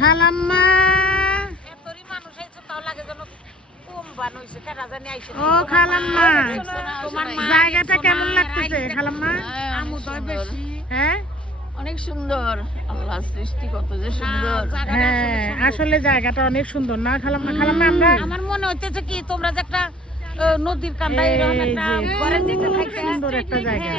খালাম্মা এতরি মানুষ আইছে তাও লাগে যেন কম বানইছে কেডা জানি আইছে ও খালাম্মা তোমার মা জায়গাটা কেমন লাগতেছে খালাম্মা? আমু দয় বেশি হ্যাঁ অনেক সুন্দর, আল্লাহ সৃষ্টি কত যে সুন্দর। হ্যাঁ আসলে জায়গাটা অনেক সুন্দর না খালাম্মা? খালাম্মা আমরা আমার মনে হইতেছে কি তোমরা যে একটা নদীর কান্দায় এরকম একটা ঘরের নিচে থাকতে সুন্দর একটা জায়গা।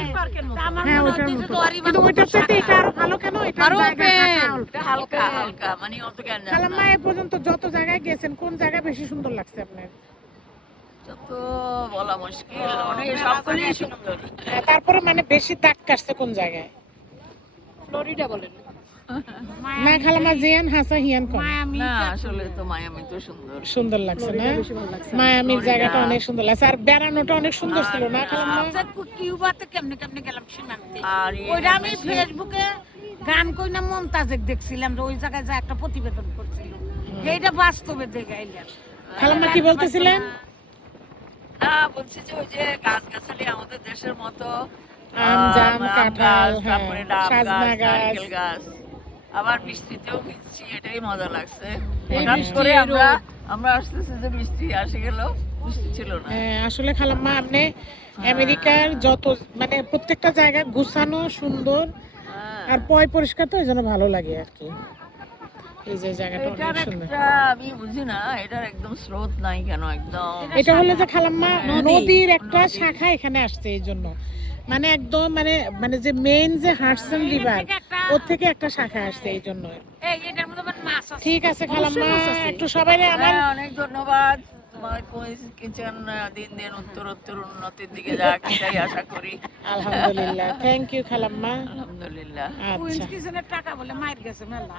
আমার হ্যাঁ মনে ওটার হইতেছে মতো, তো কিন্তু ওইটার সাথে এটা আরো ভালো কেন? এটা আরো জায়গা open, অল্প। এটা হালকা হালকা, মানে অত কেন জানি খালাম্মা না। এ পর্যন্ত যত জায়গায় গেছেন কোন জায়গা বেশি সুন্দর লাগছে আপনার? যত বলা মুশকিল, অনেক সবগুলোই সুন্দর। তারপরে মানে বেশি দাগ কাটছে কোন জায়গায়? ফ্লোরিডা বলেন না খালাম্মা জিয়ান হাসা হিয়ান কম মায়ামি না আসলে তো মায়ামি তো সুন্দর। সুন্দর লাগছে না? মায়ামির জায়গাটা অনেক সুন্দর লাগছে, আর বেড়ানোটা অনেক সুন্দর ছিল না খালাম্মা? কিউবাতে কেমনে কেমনে গেলাম সীমান্তে আর ওইটা আমি ফেসবুকে গান কই না মমতাজে দেখছিলাম যে ওই জায়গায় যা একটা প্রতিবেদন করছিল এইটা বাস্তবে দেখাইলাম খালাম্মা কি বলতেছিলেন? না বলছি যে ওই যে গাছ গাছালি আমাদের দেশের মতো আম জাম আম কাঁঠাল, গাছ, তারপরে ডাব সাজনা গাছ, গাছ। নারকেল গাছ, আবার বৃষ্টিতেও ভিজছি, এটাই মজা লাগছে। এই হঠাৎ বৃষ্টি, করে এই আমরা আসতেছি যে বৃষ্টি আসে গেল, বৃষ্টি ছিল না। আসলে খালাম্মা আপনি আমেরিকার যত মানে প্রত্যেকটা জায়গা গুছানো সুন্দর হ্যাঁ। আর পরিষ্কার, তো এই জন্য ভালো লাগে আর কি। এই যে জায়গাটা এটার অনেক সুন্দর। একটা আমি বুঝি না, এটার একদম স্রোত নাই কেন, একদম এটা হলো যে খালাম্মা নদী। নদীর একটা নদী। শাখা এখানে আসছে এই জন্য, মানে একদম মানে মানে যে মেইন যে হাডসন রিভার ওর থেকে একটা শাখা আসছে এই জন্য। এই এটার মধ্যে মানে মাছ আছে ঠিক আছে খালাম্মা, একটু সবাই আমার হ্যাঁ, অনেক ধন্যবাদ। তোমার কুইজ কিচেন দিন দিন উত্তরোত্তর উন্নতির দিকে যাক, এটাই আশা করি। আলহামদুলিল্লাহ, থ্যাংক ইউ খালাম্মা। আলহামদুলিল্লাহ। আচ্ছা কিচেনের টাকা বলে মাইর গেছে মেলা